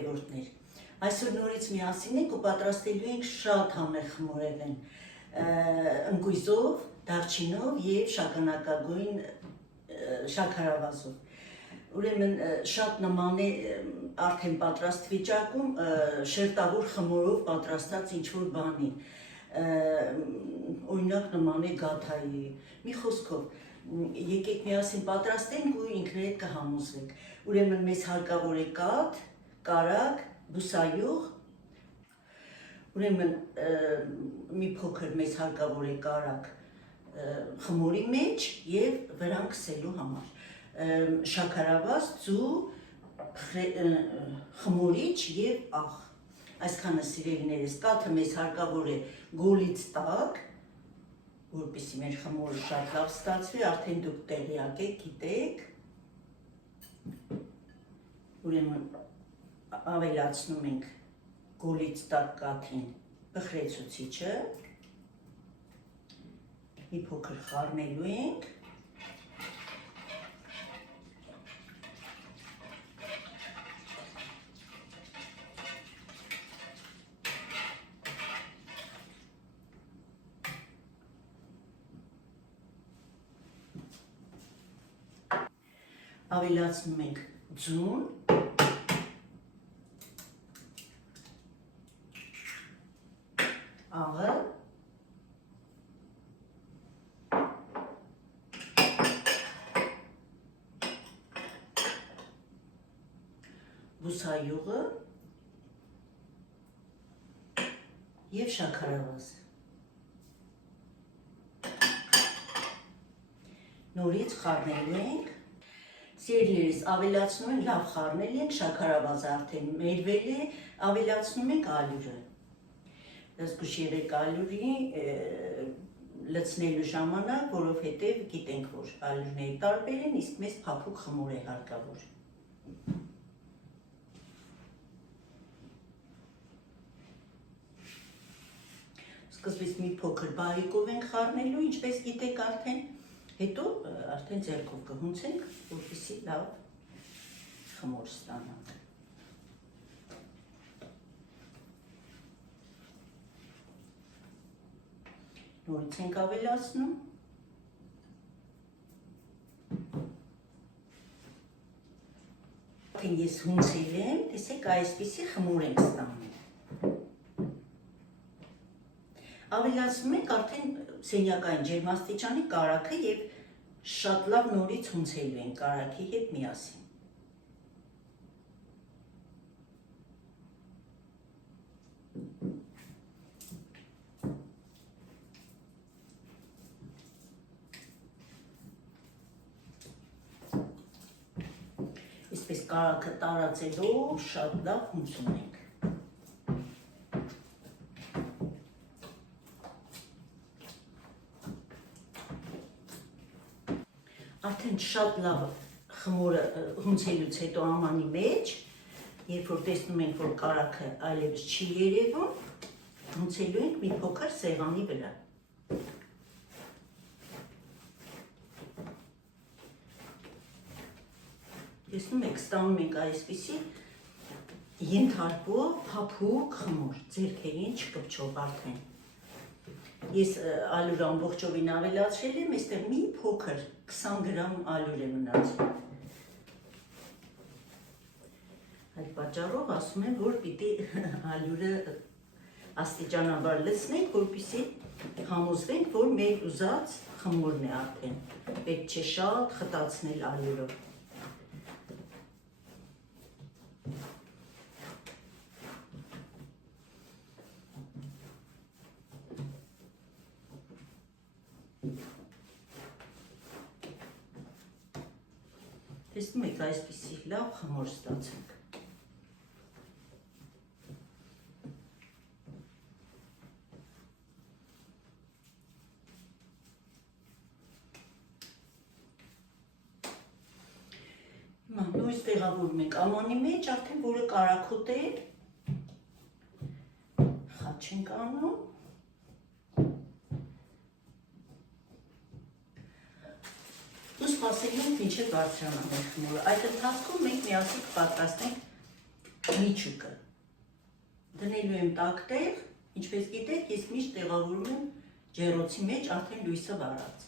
հետևորդներ, այսօր նորից միասին ենք ու պատրաստելու ենք շատ համեղ խմորեղեն ընկույզով, դարչինով և շագանակագույն շաքարավազով։ Ուրեմն շատ նման է արդեն պատրաստ վիճակում շերտավոր խմորով պատրաստած ինչ-որ բանի, օրինակ նման է գաթայի, մի խոսքով, եկեք միասին պատրաստենք ու ինքներդ կհամոզվեք։ Ուրեմն մեզ հարկավոր է կաթ, կարագ, բուսայուղ, ուրեմն մի փոքր մեզ հարկավոր է կարագ խմորի մեջ և վրան քսելու համար, շաքարավազ, ձու, խմորիչ և աղ, այսքանը սիրելիներս, կաթը մեզ հարկավոր է գոլից տաք, որպեսզի մեր խմորը շատ լավ ստացվի, արդեն դուք տեղյակ եք, գիտեք, ուրեմն ավելացնում ենք գոլից տաք կաթին բխրեցուցիչը, մի փոքր խառնելու ենք, ավելացնում ենք ձուն, աղը, բուսայուղը և շաքարավազը։ Նորից խառնելու ենք։ Սիրելիներս, ավելացնում ենք, լավ խառնել ենք, շաքարավազը արդեն մերվել է, ավելացնում ենք ալյուրը։ Զգուշ եղեք ալյուրի լցնելու ժամանակ, որովհետև գիտենք, որ ալյուրները տարբեր են, իսկ մեզ փափուկ խմոր է հարկավոր։ Սկզբից մի փոքր բարիկով ենք խառնելու, ինչպես գիտեք արդեն, հետո արդեն ձեռքով կհունցենք, որպեսզի լավ խմոր ստանանք։ Նորից ենք ավելացնում։ Արդեն ես հունցել եմ, տեսեք այսպիսի խմոր ենք ստանում։ Ավելացնում ենք արդեն սենյակային ջերմաստիճանի կարագը և շատ լավ նորից հունցելու ենք կարագի հետ միասին։ Այսպես կարագը տարածելով շատ լավ հունցում ենք։ Արդեն շատ լավ խմորը հունցելուց հետո ամանի մեջ, երբ որ տեսնում ենք, որ կարագը այլևս չի երևում, հունցելու ենք մի փոքր սեղանի վրա։ Տեսնում եք, ստանում ենք այսպիսի ենթարկվող փափուկ խմոր, ձեռքերին չկպչող արդեն։ Ես ալյուր ամբողջովին ավելացրել եմ, այստեղ մի փոքր 20 գրամ ալյուր է մնացել։ Այդ պատճառով ասում եմ, որ պիտի ալյուրը աստիճանաբար լցնենք, որպեսզի համոզվենք, որ մեր ուզած խմորն է արդեն։ Պետք չէ շատ խտացնել ալյուրով։ Տեսնում եք, այսպիսի լավ խմոր ստացանք։ Նույնիսկ տեղավորում ենք ամանի մեջ, արդեն որը կարագոտ է, խաչ ենք անում։ Սպասելու ենք մինչև բարձրանա մեր խմորը։ Այդ ընթացքում մենք միասին կպատրաստենք միջուկը։ Դնելու եմ տաք տեղ, ինչպես գիտեք, ես միշտ տեղավորում եմ ջեռոցի մեջ արդեն լույսը վառած։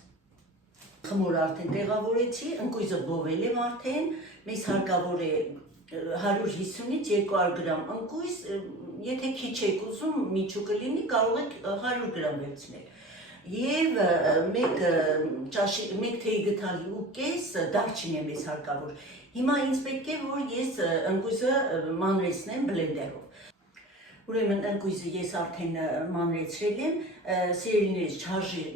Խմորը արդեն տեղավորեցի, ընկույզը բովել եմ արդեն, մեզ հարկավոր է 150-ից 200 գրամ ընկույզ, եթե քիչ եք ուզում միջուկը լինի, կարող եք 100 գրամ վերցնել։ Եվ մեկ թեյի գդալի ու կես դարչին է մեզ հարկավոր։ Հիմա ինձ պետք է, որ ես ընկույզը մանրեցնեմ բլենդերով։ Ուրեմն ընկույզը ես արդեն մանրեցրել եմ, սիրելիներս չարժի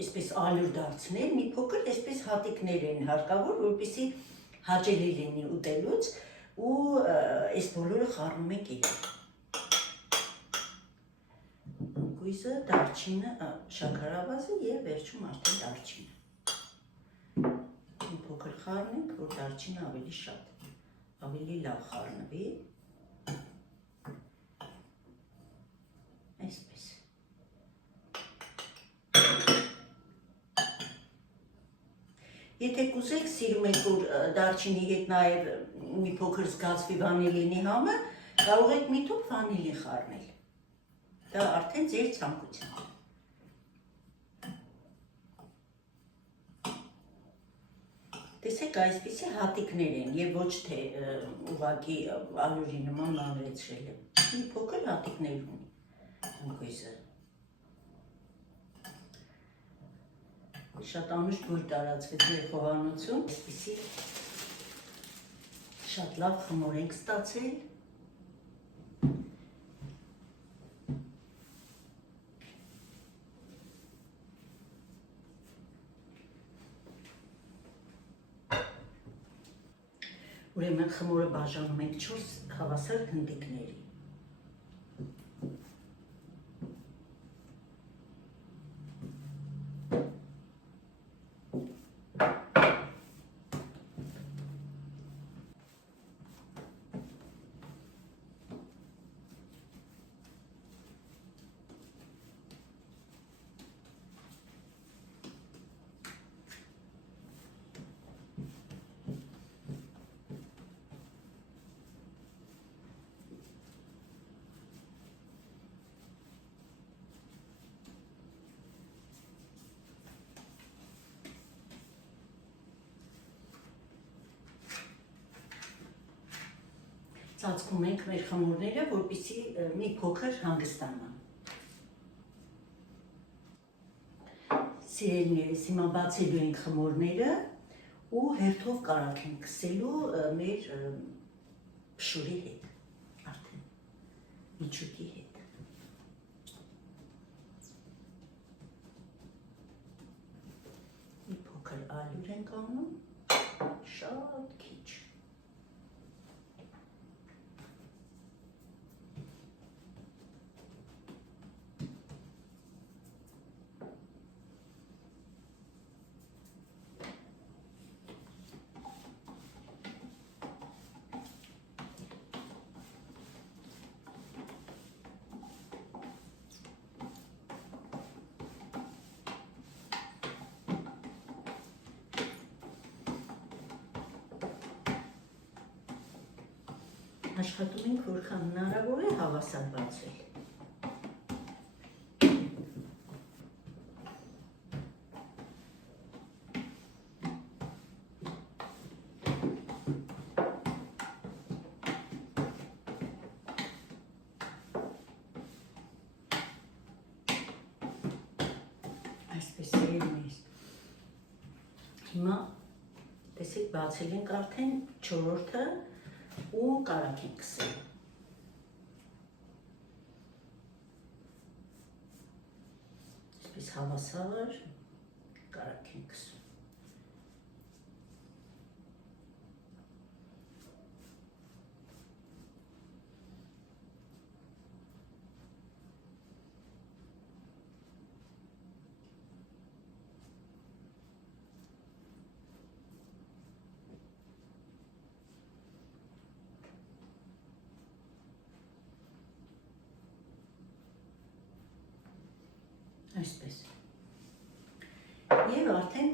այսպես ալյուր դարձնել, մի փոքր այսպես հատիկներ են հարկավոր, որպեսզի հաճելի լինի ուտելուց ու այս բոլորը խառնում ենք իրար։ Ընկույզը, դարչինը, շաքարավազը եւ վերջում արդեն դարչինը։ Մի փոքր խառնենք, որ դարչինը ավելի շատ, ավելի լավ խառնվի։ Այսպես։ Եթե կուզեք, սիրում եք, որ դարչինի հետ նաև մի փոքր զգացվի վանիլինի համը, կարող եք մի թուփ վանիլին խառնել։ Դա արդեն ձեր ցանկությամբ։ Տեսեք, այսպիսի հատիկներ են եւ ոչ թե ուղղակի ալյուրի նման մանրեցրել եմ։ Մի փոքր հատիկներ ունի ընկույզը։ Շատ անուշ բույր տարածվեց մեր խոհանոցում, այսպիսի շատ լավ խմոր ենք ստացել։ Ուրեմն խմորը բաժանում ենք 4 հավասար հնդիկների։ Ծածկում ենք մեր խմորները, որպեսզի մի փոքր հանգստանան։ Սիրելիներս, հիմա բացելու ենք խմորները ու հերթով կարակ ենք քսելու մեր փշուրի հետ, արդեն միջուկի հետ։ Մի փոքր ալյուր ենք անում, շատ քիչ։ Աշխատում ենք, որքան հնարավոր է հավասար բացել։ Այսպես է։ Հիմա տեսեք, բացել ենք արդեն 4-րդը ու կարակ ենք քսել։ Այսպես հավասար կարակ ենք քսում։ Այսպես։ Եվ արդեն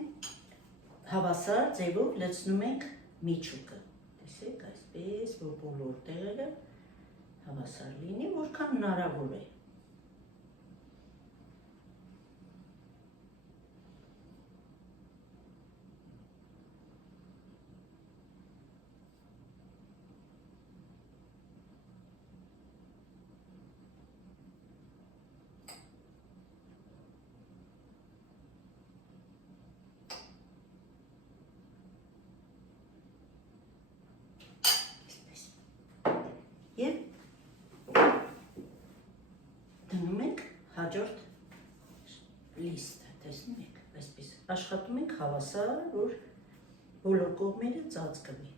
հավասար ձևով լցնում ենք միջուկը։ Տեսեք, այսպես, որ բոլոր տեղերը հավասար լինի, որքան հնարավոր է։ Եվ դնում ենք հաջորդ լիստը, տեսնում եք, այսպես աշխատում ենք հավասար, որ բոլոր կողմերը ծածկվի։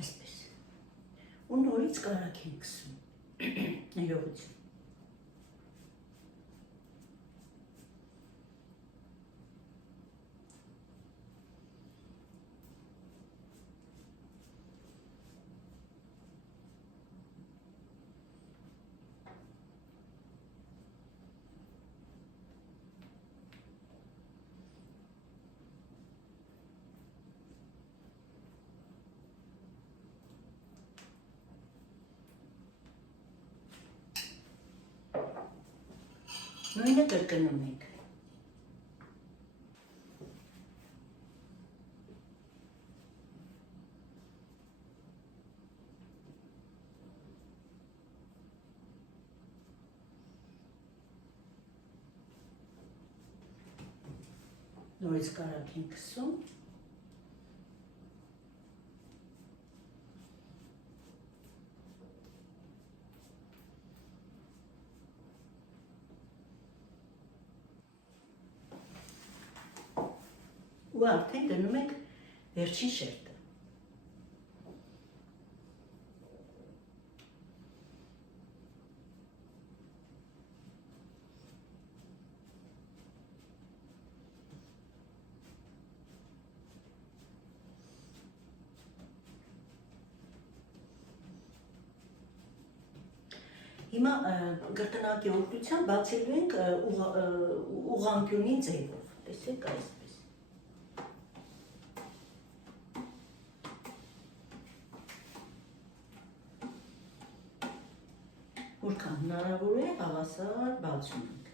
Այսպես։ Ու նորից կարակ ենք կսում, ներողություն։ Նույնը կրկնում ենք։ Նորից կարակ ենք կսում։ Ու արդեն դնում ենք վերջին շերտը։ Հիմա կրկնակի օգնությամբ բացելու ենք ուղղանկյունի ձևով, տեսեք այսպես։ Որքան հնարավոր է հավասար բացում ենք։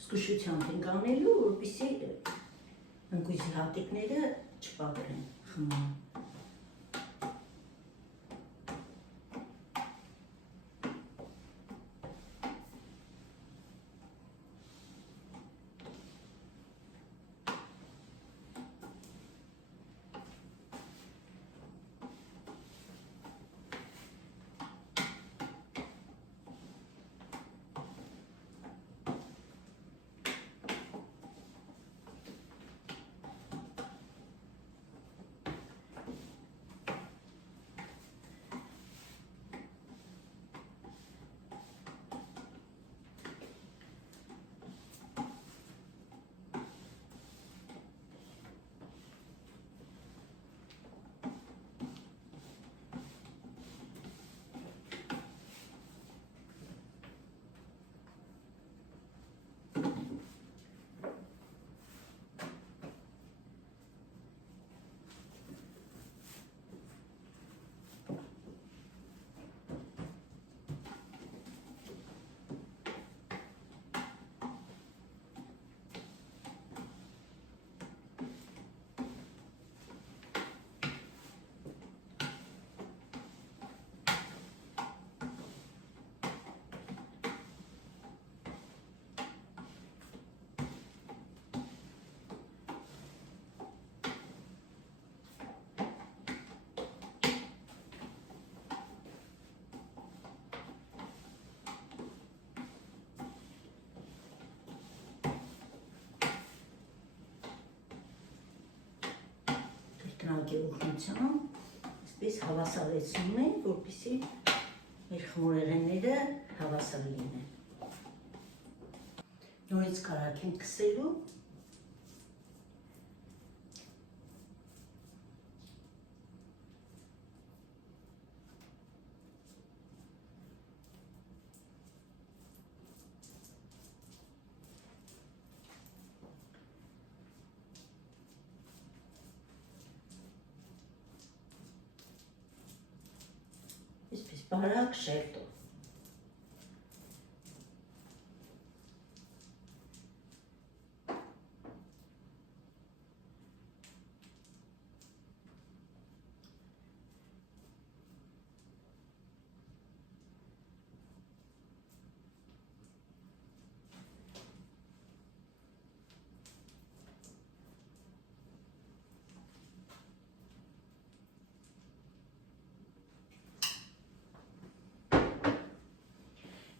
Զգուշությամբ ենք անելու, որպեսզի ընկույզի հատիկները չպատռեն, խման։ կրկնակի օգնությամբ այսպես հավասարեցնում ենք, որպեսզի մեր խմորեղենները հավասար լինեն։ Նորից կարագ ենք քսելու։ Այսպես բարակ շերտով։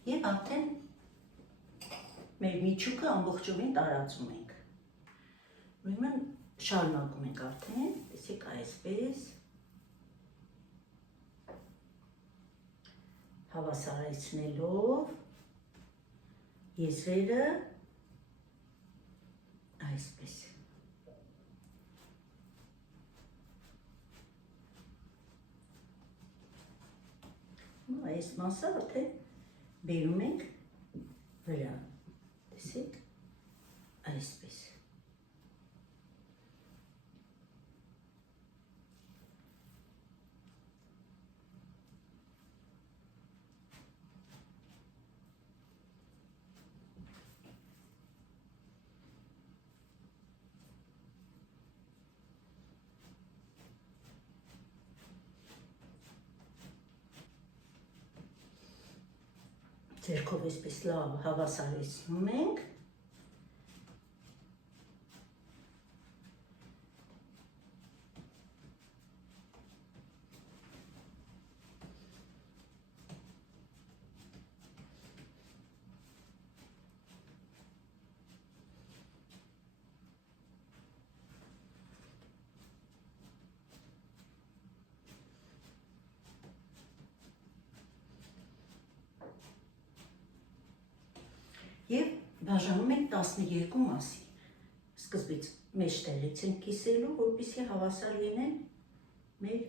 Եվ արդեն մեր միջուկը ամբողջովին տարածում ենք։ Ուրեմն շարունակում ենք արդեն, տեսեք այսպես հավասարեցնելով եզրերը այսպես։ Այս մասը արդեն բերում ենք վրա, տեսեք, այսպես։ Ձեռքով այսպես լավ հավասարեցնում ենք։ Եվ բաժանում ենք 12 մասի։ Սկզբից մեջտեղից ենք կիսելու, որպեսզի հավասար լինեն մեր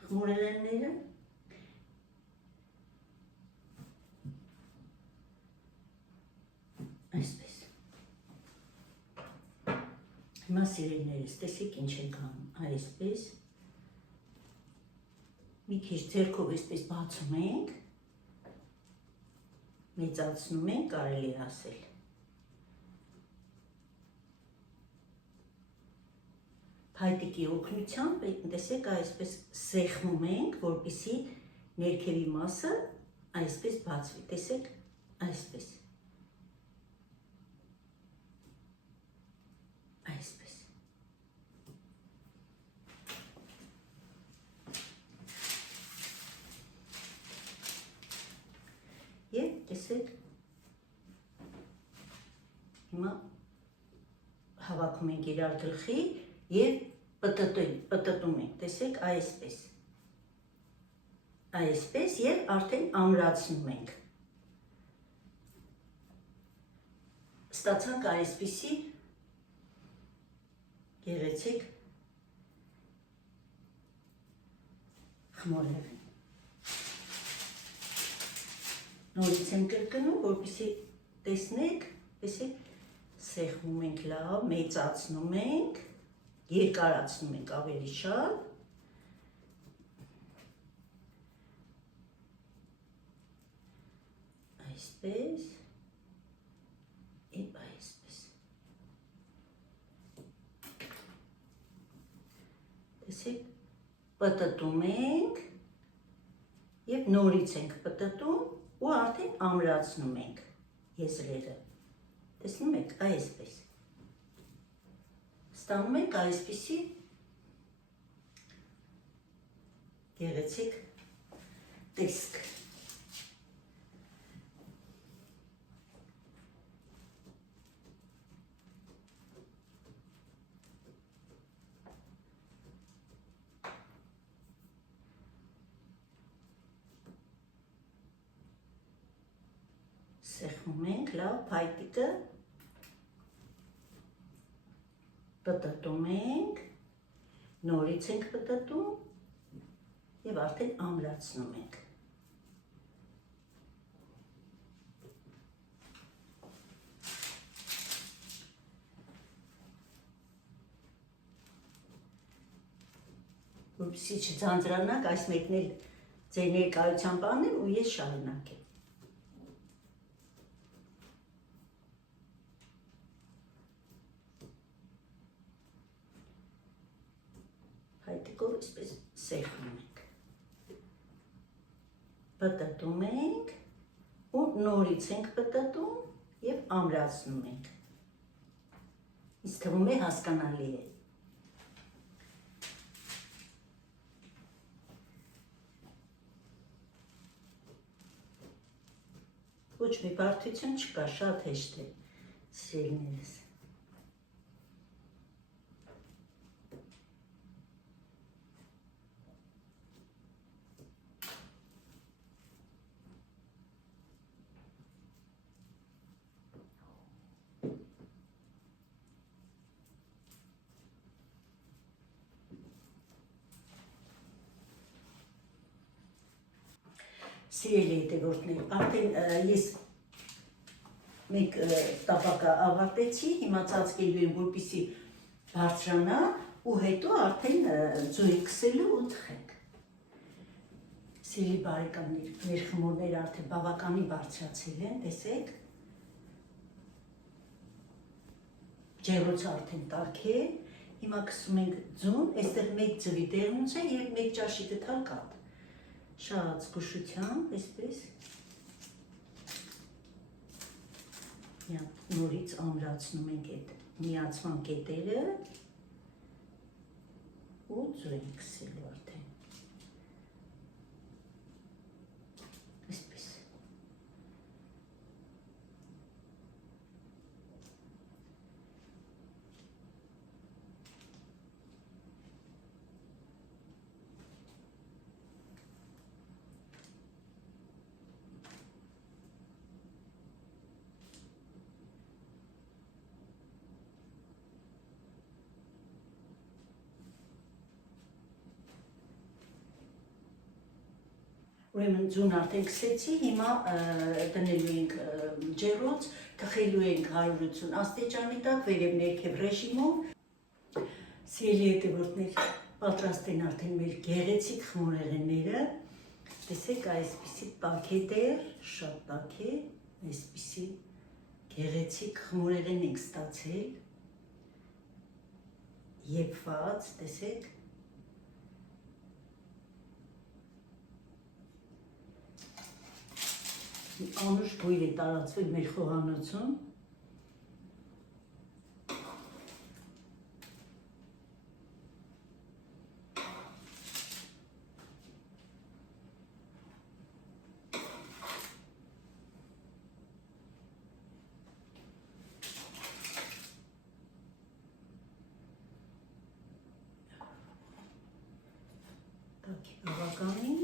խմորեղենները։ Այսպես։ Հիմա սիրելիներս, տեսեք ինչ ենք անում, այսպես։ Մի քիչ ձեռքով այսպես բացում ենք։ Մեծացնում ենք, կարելի է ասել։ Փայտիկի օգնությամբ, տեսեք, այսպես սեղմում ենք, որպեսզի ներքևի մասը այսպես բացվի, տեսեք, այսպես։ Այսպես։ Եվ տեսեք, հիմա հավաքում ենք իրար գլխի և պտտում ենք, տեսեք, այսպես, այսպես և արդեն ամրացնում ենք։ Ստացանք այսպիսի գեղեցիկ խմորեղեն։ Նորից եմ կրկնում, որպեսզի տեսնեք, տեսեք, սեղմում ենք լավ, մեծացնում ենք, երկարացնում ենք ավելի շատ։ Այսպես, և այսպես։ Տեսեք, պտտում ենք և նորից ենք պտտում ու արդեն ամրացնում ենք եզրերը, տեսնում եք, այսպես, ստանում ենք այսպիսի գեղեցիկ տեսք։ Սեղմում ենք, լավ, փայտիկը պտտում ենք, նորից ենք պտտում և արդեն ամրացնում ենք։ Որպեսզի չձանձրանաք, այս մեկն էլ ձեր ներկայությամբ անեմ ու ես շարունակեմ։ Փայտիկով այսպես սեղմում ենք։ Պտտում ենք ու նորից ենք պտտում և ամրացնում ենք։ Ինձ թվում է հասկանալի է։ Ոչ մի բարդություն չկա, շատ հեշտ է, սիրելիներս։ Սիրելի հետևորդներ, արդեն ես մեկ տապակը ավարտեցի, հիմա ծածկելու եմ, որպեսզի բարձրանա ու հետո արդեն ձույն քսելու ու թխենք։ Սիրելի բարեկամներ, մեր խմորները արդեն բավականին բարձրացել են, տեսեք։ Ջեռոցը արդեն տաք է, հիմա քսում ենք ձուն, այստեղ մեկ ձվի դեղնուց է և մեկ ճաշի գթալ կաթ։ Շատ զգուշությամբ, այսպես, նորից ամրացնում ենք այդ միացման կետերը ու ձու ենք քսելու արդեն, այսպես։ Ուրեմն ձուն արդեն քսեցի, հիմա դնելու ենք ջեռոց, թխելու ենք 180 աստիճանի տակ, վերև ներքև ռեժիմով։ Սիրելի հետևորդներ, պատրաստ են արդեն մեր գեղեցիկ խմորեղենները։ Տեսեք, այսպիսի տաք է դեռ, շատ տաք է, այսպիսի գեղեցիկ խմորեղեն ենք ստացել, եփված, տեսեք։ Անուշ բույր է տարածվել մեր խոհանոցում։ Տաքի բավականին։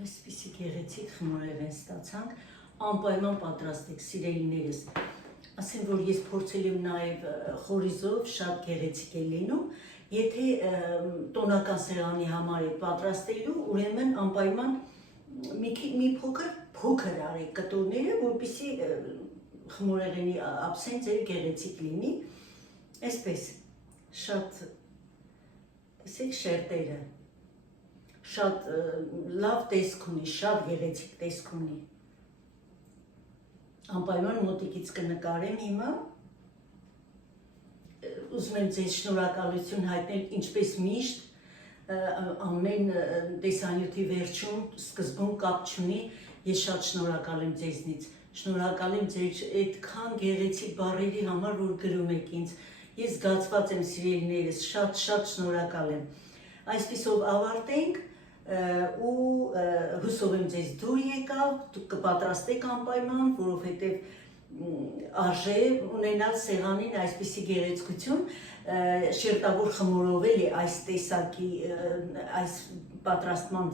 Այսպիսի գեղեցիկ խմորեղեն ստացանք, անպայման պատրաստեք, սիրելիներս, ասեմ, որ ես փորձել եմ նաև խորիզով, շատ գեղեցիկ է լինում, եթե տոնական սեղանի համար եք պատրաստելու, ուրեմն անպայման մի փոքր արեք կտորները, որպեսզի խմորեղենի ափսեն ձեր գեղեցիկ լինի, այսպես, շատ, տեսեք շերտերը, շատ լավ տեսք ունի, շատ գեղեցիկ տեսք ունի։ Անպայման մոտիկից կնկարեմ հիմա, ուզում եմ ձեզ շնորհակալություն հայտնել, ինչպես միշտ ամեն տեսանյութի վերջում սկզբում կապ չունի, ես շատ շնորհակալ եմ ձեզնից, շնորհակալ եմ ձեր այդքան գեղեցիկ բառերի համար, որ գրում եք ինձ, Ես զգացված եմ սիրելիներս, շատ շնորհակալ եմ։ Այսպիսով ավարտենք ու հուսով եմ ձեզ դուր եկավ, դուք կպատրաստեք անպայման, որովհետև արժե ունենալ սեղանին այսպիսի գեղեցկություն, շերտավոր խմորով էլի այս տեսակի, այս պատրաստման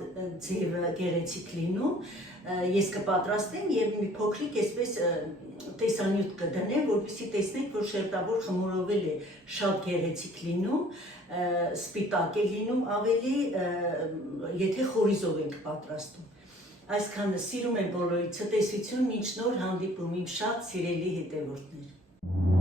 ձևը գեղեցիկ լինում, ես կպատրաստեմ և մի փոքրիկ այսպես տեսանյութ կդնեմ, որպեսզի տեսնեք, որ շերտավոր խմորով էլ է շատ գեղեցիկ լինում, սպիտակ է լինում ավելի, եթե խորիզով ենք պատրաստում։ Այսքանը սիրում եմ բոլորիդ, ցտեսություն, մինչ նոր հանդիպում իմ շատ սիրելի հետևորդներ։